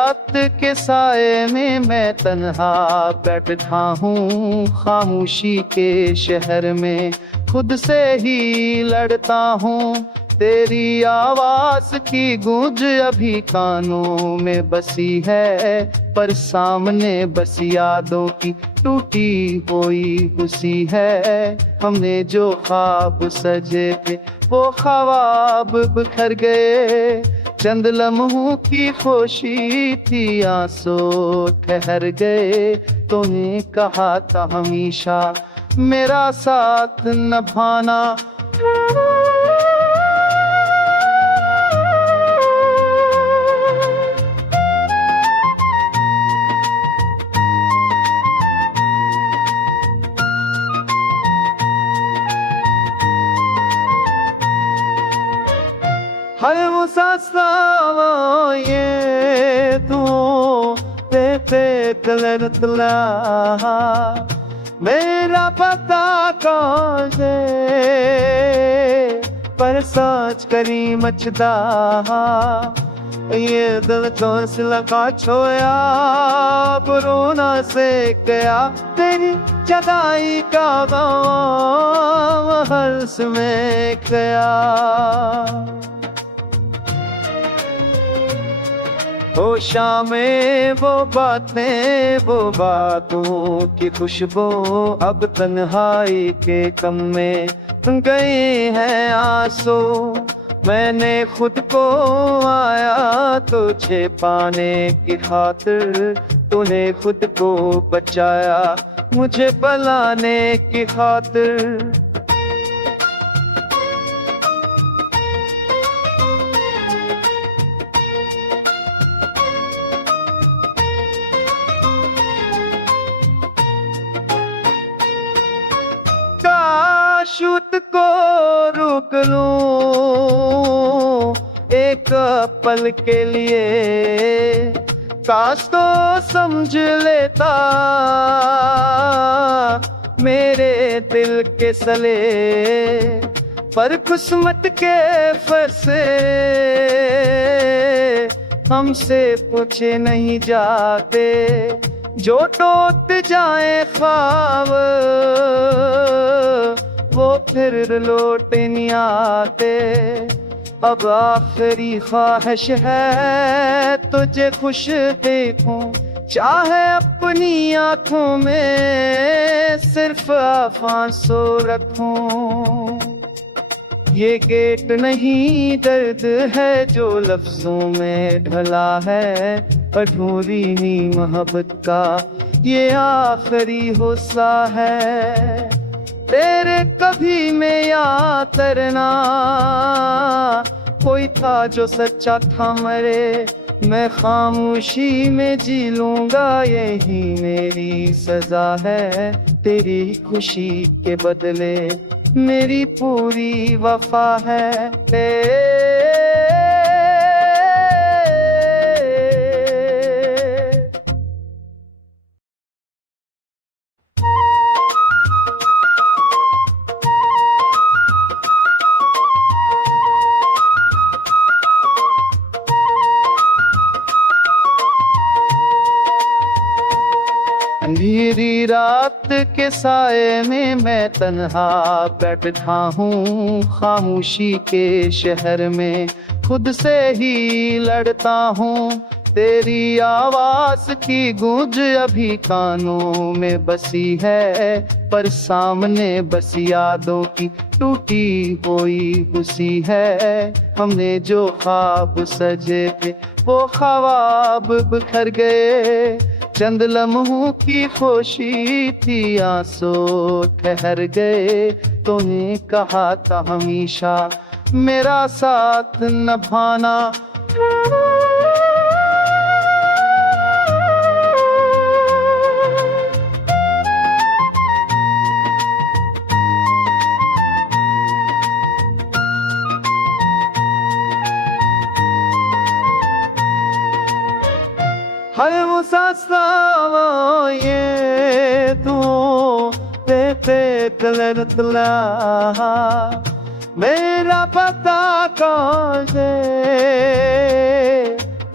रात के साए में मैं तन्हा बैठा हूँ, खामोशी के शहर में खुद से ही लड़ता हूँ। तेरी आवाज की गूंज अभी कानों में बसी है, पर सामने बस यादों की टूटी हुई उसी है। हमने जो ख्वाब सजे थे वो ख्वाब बिखर गए, चंद लम्हों की खुशी थी आंसू ठहर गए। तूने कहा था हमेशा मेरा साथ निभाना, हर वो सांसों ये तू कलर तुला, मेरा पता कौन है पर सोच करी मचदा। ये दिल तो लगा छोया पुरोना से गया, तेरी जदाई का हर्ष में गया। ओ शामें वो बातें वो बातों की खुशबू अब तन्हाई के कम में गए हैं आंसू। मैंने खुद को आया तुझे पाने की खातिर, तूने खुद को बचाया मुझे बुलाने की खातिर। काशुत को रुक लूं एक पल के लिए, काश तो समझ लेता मेरे दिल के सले। पर किस्मत के फंसे हमसे पूछे नहीं जाते, जो टूट जाए ख्वाब वो फिर लौट नहीं आते। अब आखिरी ख्वाहिश है तुझे खुश देखूं, चाहे अपनी आंखों में सिर्फ आंसू रखूं। ये गेट नहीं दर्द है जो लफ्जों में ढला है, अधूरी ही मोहब्बत का ये आखिरी होसा है। तेरे कभी में याद करना कोई था जो सच्चा था मरे, मैं खामोशी में जी लूंगा यही मेरी सजा है। तेरी खुशी के बदले मेरी पूरी वफा है। अंधेरी रात के साए में मैं तन्हा बैठा हूँ, खामोशी के शहर में खुद से ही लड़ता हूँ। तेरी आवाज की गूंज अभी कानों में बसी है, पर सामने बस यादों की टूटी हुई उसी है। हमने जो ख्वाब सजे थे वो ख्वाब बिखर गए, चंद लम्हों की खुशी थी आंसू ठहर गए। तूने कहा था हमेशा मेरा साथ निभाना, हर वो सांसों ये तू कलर तुला, मेरा पता कौन है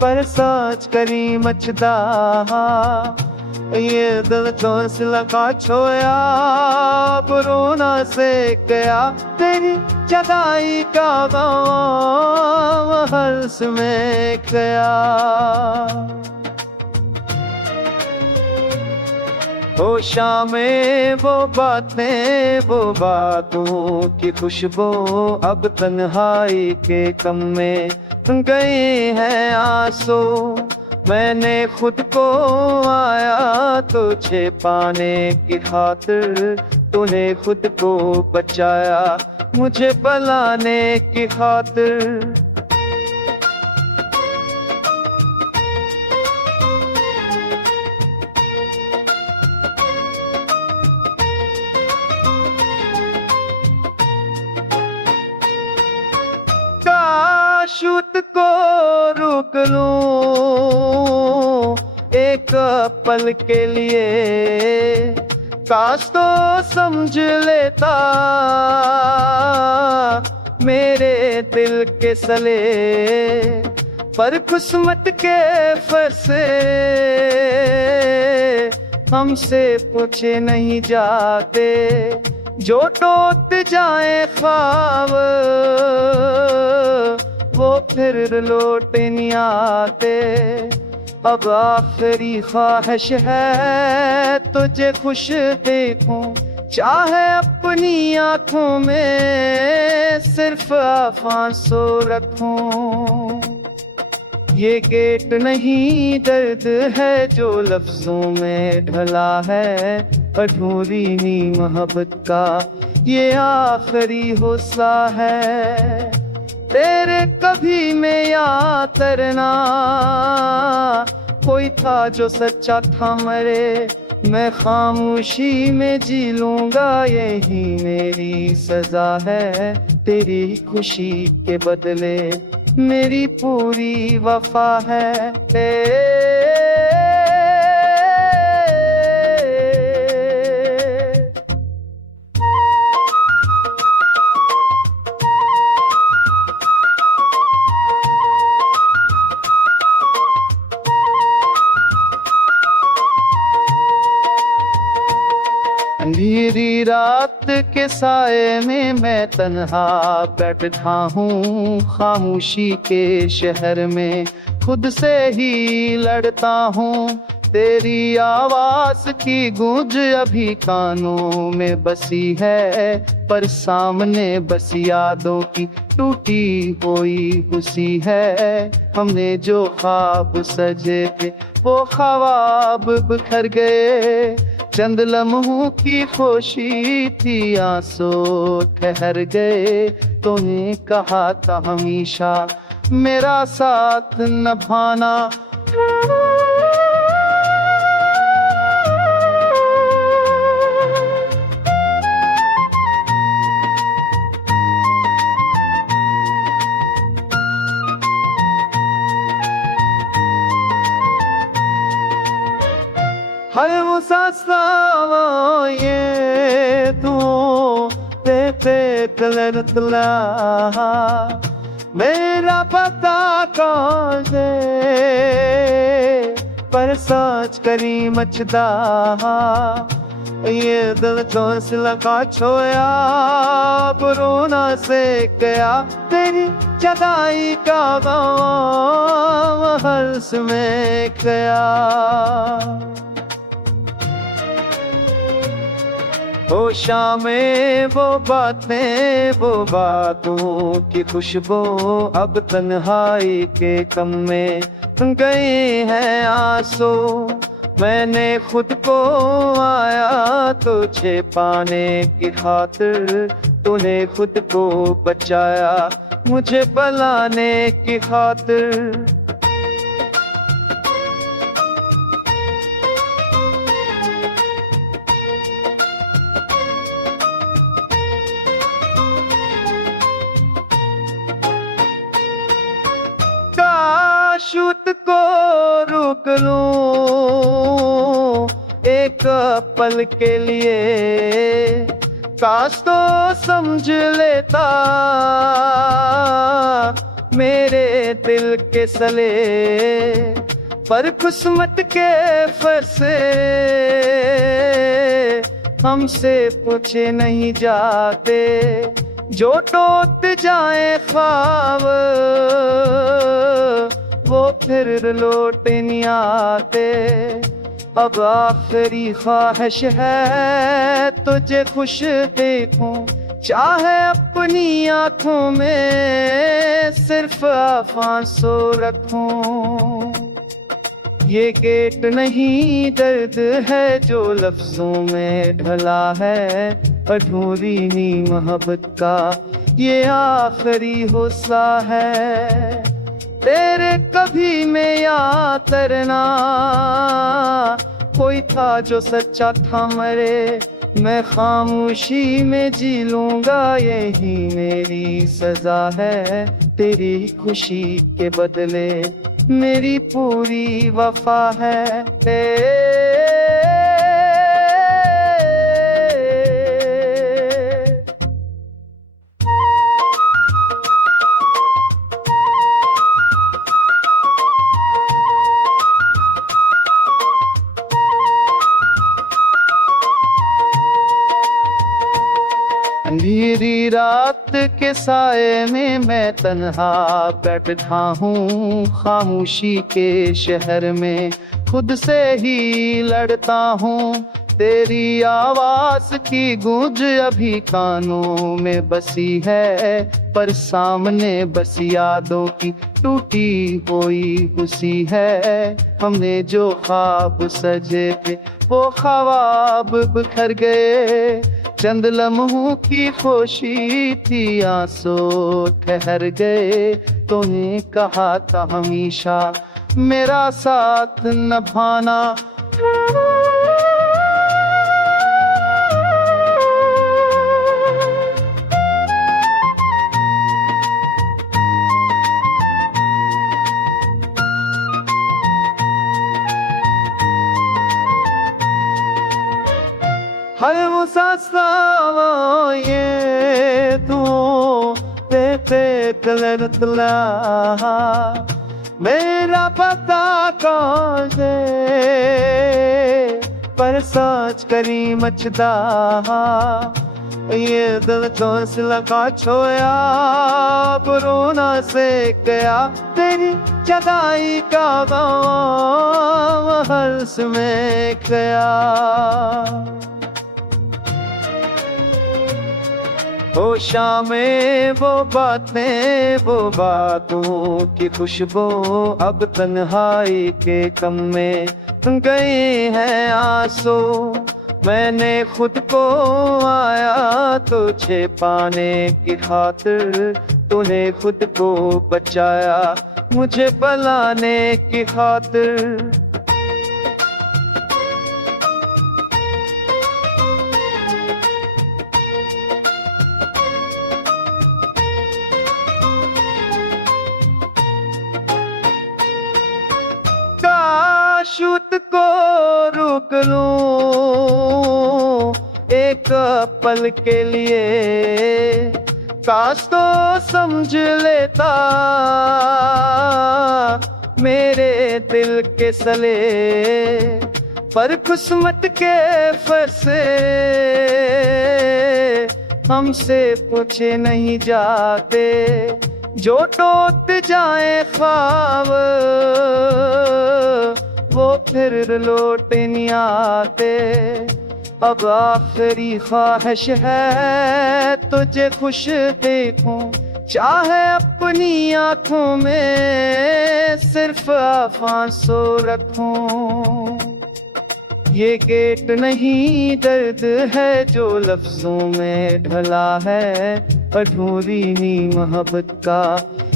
पर सोच करी मचदा ये दिल हौसला का छोया बुरोना से गया तेरी जदाई का गम हर्ष में गया। होशा में वो बातें वो बातों की खुशबू अब तन्हाई के कम में गए हैं आंसू। मैंने खुद को आया तुझे पाने की खातिर तूने खुद को बचाया मुझे बुलाने की खातिर। काशुत को रोक लूं एक पल के लिए काश तो समझ लेता मेरे दिल के सले पर किस्मत के फैसले हमसे पूछे नहीं जाते जो टूट जाए ख्वाब वो फिर लौट नहीं आते। अब आखिरी ख्वाहिश है तुझे खुश देखूं चाहे अपनी आंखों में सिर्फ आंसू रखूं। ये गेट नहीं दर्द है जो लफ्जों में ढला है अधूरी ही मोहब्बत का ये आखिरी होसा है। तेरे कभी में याद करना कोई था जो सच्चा था मरे मैं खामोशी में जी लूंगा यही मेरी सजा है। तेरी खुशी के बदले मेरी पूरी वफा है। अंधेरी रात के साए में मैं तन्हा बैठा हूँ खामोशी के शहर में खुद से ही लड़ता हूँ। तेरी आवाज की गूंज अभी कानों में बसी है पर सामने बस यादों की टूटी हुई खुशी है। हमने जो ख्वाब सजे थे वो ख्वाब बिखर गए चंद लम्हों की खुशी थी आंसू ठहर गए। तूने कहा था हमेशा मेरा साथ निभाना हर वो सासा ये तू तेरे तले तला मेरा पता कौन से पर सोच करी मचदा ये दिल हौसला का छोया बुरोना से गया तेरी जदाई का गम हर्ष में गया। होशा में वो बातें वो बातों की खुशबू अब तन्हाई के कम में गए हैं आंसू। मैंने खुद को आया तुझे पाने की खातिर तूने खुद को बचाया मुझे बुलाने की खातिर। काशुत को रोक लूं एक पल के लिए काश तो समझ लेता मेरे दिल के सले, पर किस्मत के फैसले हमसे पूछे नहीं जाते। जो टूट जाए ख्वाब वो फिर लौट नहीं आते। अब आखिरी ख्वाहिश है तुझे खुश देखूं, चाहे अपनी आंखों में सिर्फ आंसू रखूं। ये गेट नहीं दर्द है जो लफ्जों में ढला है, अधूरी ही मोहब्बत का ये आखिरी होसा है। तेरे कभी में याद करना कोई था जो सच्चा था मरे, मैं खामोशी में जी लूंगा यही मेरी सजा है। तेरी खुशी के बदले मेरी पूरी वफा है। अंधेरी रात के साए में मैं तन्हा बैठा हूँ, खामोशी के शहर में खुद से ही लड़ता हूँ। तेरी आवाज की गूंज अभी कानों में बसी है, पर सामने बस यादों की टूटी हुई खुशी है। हमने जो ख्वाब सजे थे वो ख्वाब बिखर गए, चंद लम्हों की खुशी थी आंसू ठहर गए। तूने कहा था हमेशा मेरा साथ निभाना, हर मुसासा ये तू तेरे कलर तला, मेरा पता कौन से पर सोच करी मचदा। ये दिल को लगा छोया पुरोना से गया, तेरी जदाई का गम हर्ष में गया। ओ शामें वो बातें वो बातों की खुशबू अब तन्हाई के कम में गए हैं आंसू। मैंने खुद को आया तुझे पाने की खातिर, तूने खुद को बचाया मुझे बुलाने की खातिर। काशुत को रोक लूं एक पल के लिए, काश तो समझ लेता मेरे दिल के सले, पर किस्मत के फैसले हमसे पूछे नहीं जाते। जो टूट जाए ख्वाब वो फिर लौट नहीं आते। अब आखिरी ख्वाहिश है तुझे खुश देखूं, चाहे अपनी आंखों में सिर्फ आंसू रखूं। ये गेट नहीं दर्द है जो लफ्जों में ढला है, अधूरी ही मोहब्बत का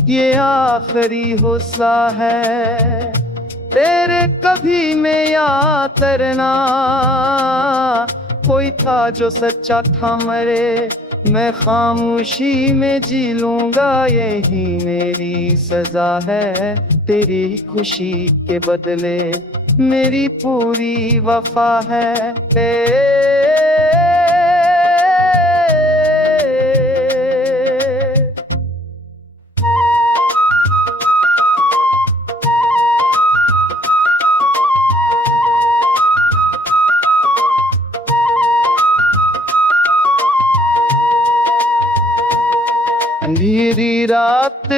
ये आखिरी होसा है। तेरे कभी में याद करना कोई था जो सच्चा था मरे, मैं खामोशी में जी लूंगा यही मेरी सजा है। तेरी खुशी के बदले मेरी पूरी वफा है।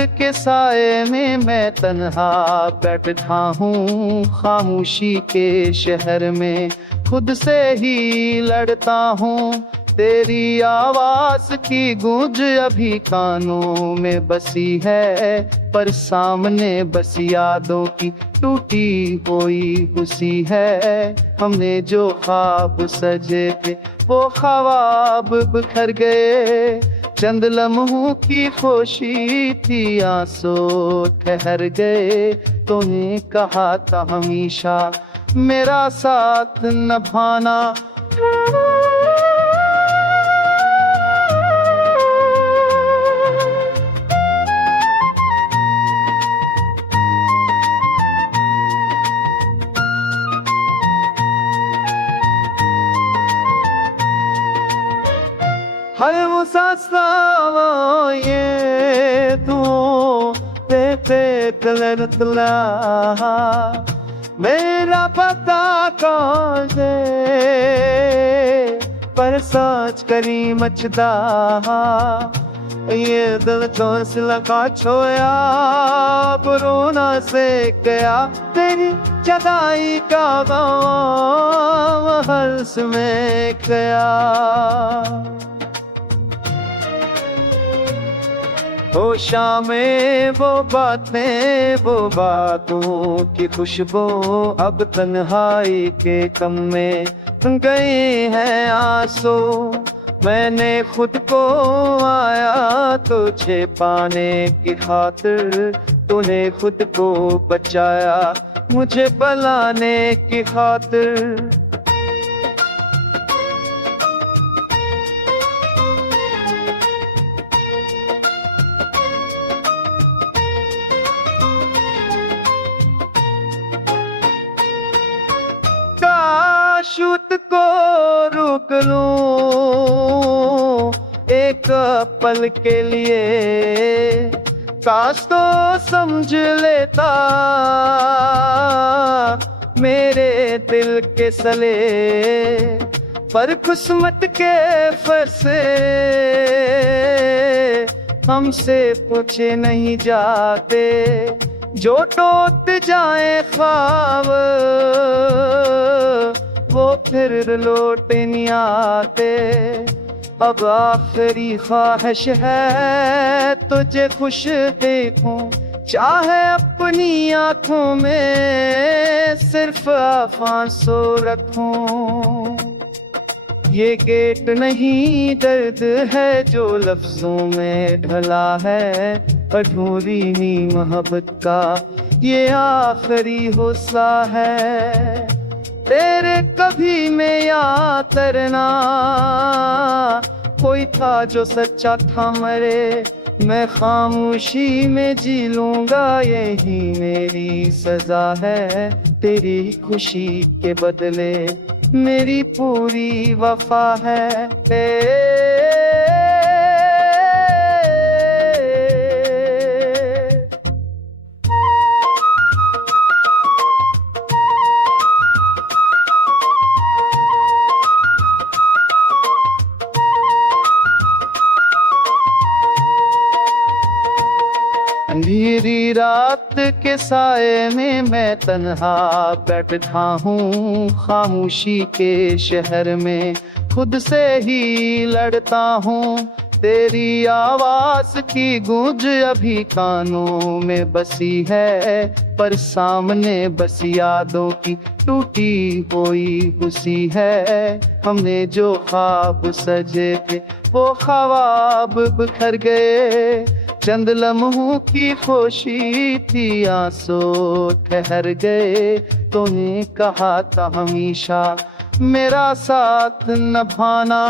के साए में मैं तन्हा बैठा हूँ, खामोशी के शहर में खुद से ही लड़ता हूँ। तेरी आवाज की गूंज अभी कानों में बसी है, पर सामने बस यादों की टूटी हुई खुशी है। हमने जो ख्वाब सजे थे वो ख्वाब बिखर गए, चंद लम्हों की खुशी थी आंसू ठहर गए। तूने कहा था हमेशा मेरा साथ निभाना, हर वो सासावा ये तू तेरे कलर तला मेरा पता कौन है, पर सोच करी मचदा ये दिल तो लगा छोया पुरोना से गया। तेरी जदाई का हर्ष में गया, हो शामें वो बातें वो बातों की खुशबू अब तन्हाई के कम में गए हैं आंसू। मैंने खुद को आया तुझे पाने की खातिर, तूने खुद को बचाया मुझे बुलाने की खातिर। काशुत को रोक लूं एक पल के लिए, काश तो समझ लेता मेरे दिल के सले, पर किस्मत के फैसले हमसे पूछे नहीं जाते। जो टूट जाए ख्वाब वो फिर लौट नहीं आते। अब आखिरी ख्वाहिश है तुझे खुश देखूं, चाहे अपनी आंखों में सिर्फ आंसू रखूं। ये गेट नहीं दर्द है जो लफ्जों में ढला है, अधूरी ही मोहब्बत का ये आखिरी होसा है। तेरे कभी में याद करना कोई था जो सच्चा था मरे, मैं खामोशी में जी लूंगा यही मेरी सजा है। तेरी खुशी के बदले मेरी पूरी वफा है। अंधेरी रात के साए में मैं तन्हा बैठा हूँ, खामोशी के शहर में खुद से ही लड़ता हूँ। तेरी आवाज की गूंज अभी कानों में बसी है, पर सामने बस यादों की टूटी हुई खुशी है। हमने जो ख्वाब सजे थे वो ख्वाब बिखर गए, चंद लम्हों की खुशी थी आंसू ठहर गए। तूने कहा था हमेशा मेरा साथ निभाना,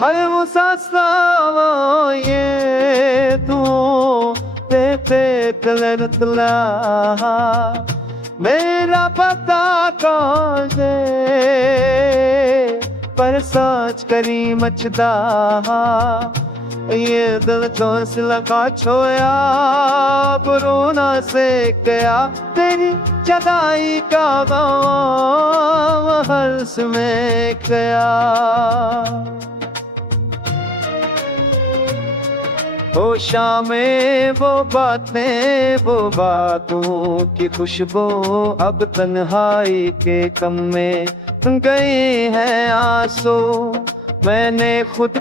हर वो सासावा ये तू तेरे कलर तला मेरा पता कौन है, पर सोच करी मचदा ये दिल चौंसला का छोया, अब रोना से गया, तेरी जदाई का गम हर्ष में गया। ओ शामें वो बातें, वो बातों की खुशबू, अब तन्हाई के कम में गए हैं आंसू। मैंने खुद